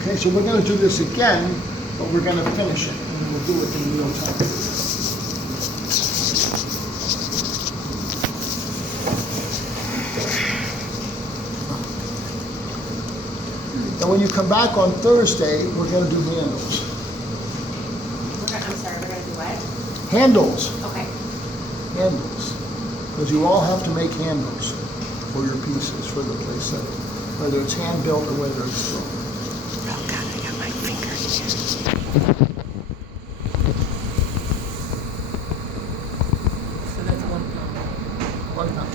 Okay, so we're going to do this again, but we're going to finish it, and we'll do it in real time. And when you come back on Thursday, we're going to do handles. I'm sorry, we're going to do what? Handles. Okay. Handles. Because you all have to make handles for your pieces, for the place setting, whether it's hand built or whether it's thrown. Oh God, I got my fingers. So that's 1 pound. 1 pound.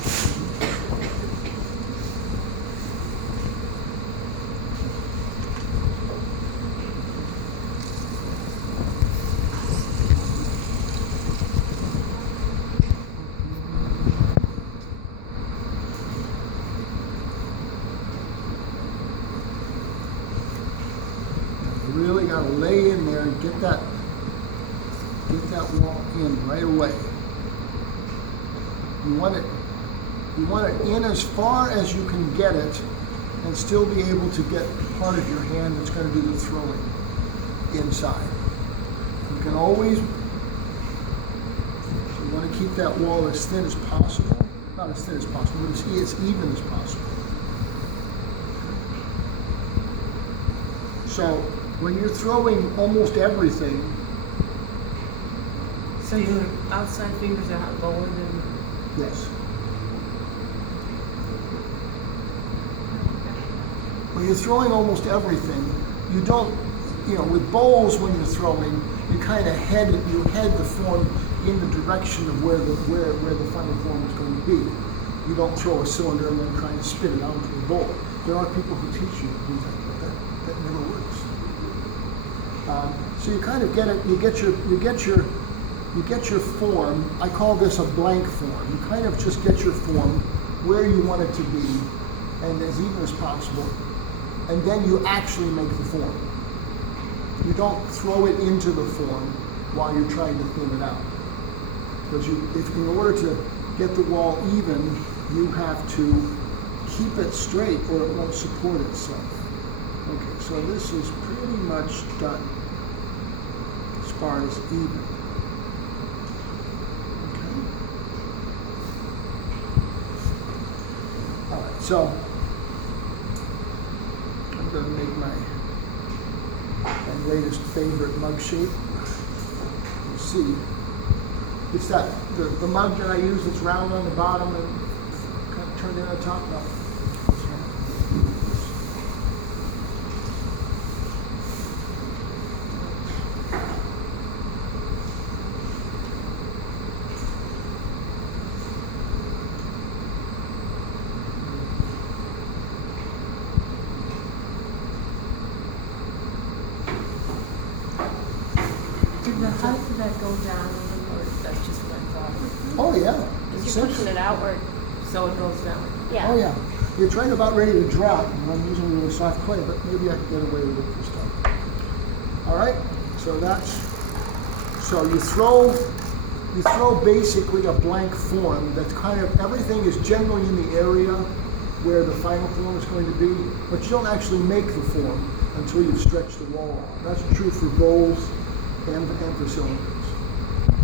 Really got to lay in there and get that wall in right away. You want it in as far as you can get it, and still be able to get part of your hand that's going to do the throwing inside. You can always, so you want to keep that wall as thin as possible, not as thin as possible, but as even as possible. So when you're throwing almost everything, So your outside fingers are lower than... yes. When you're throwing almost everything, you don't, with bowls when you're throwing, you kind of head the form in the direction of where the final form is going to be. You don't throw a cylinder and then try to spit it out into the bowl. There are people who teach you to do that, but that never works. So you kind of get it. You get your form. I call this a blank form. You kind of just get your form where you want it to be, and as even as possible, and then you actually make the form. You don't throw it into the form while you're trying to thin it out, because if in order to get the wall even, you have to keep it straight, or it won't support itself. Okay, so this is pretty much done as far as even. Okay. All right, so I'm going to make my latest favorite mug shape. You see, it's that the mug that I use that's round on the bottom and kind of turned in on top. No. How did that go down, or that just went off? Oh yeah. You're pushing it outward, so it goes down. Yeah. Oh yeah. It's right about ready to drop, and I'm using really soft clay, but maybe I can get away with it this time. All right. So you throw basically a blank form that's kind of, everything is generally in the area where the final form is going to be, but you don't actually make the form until you've stretched the wall out. That's true for bowls and for cylinders.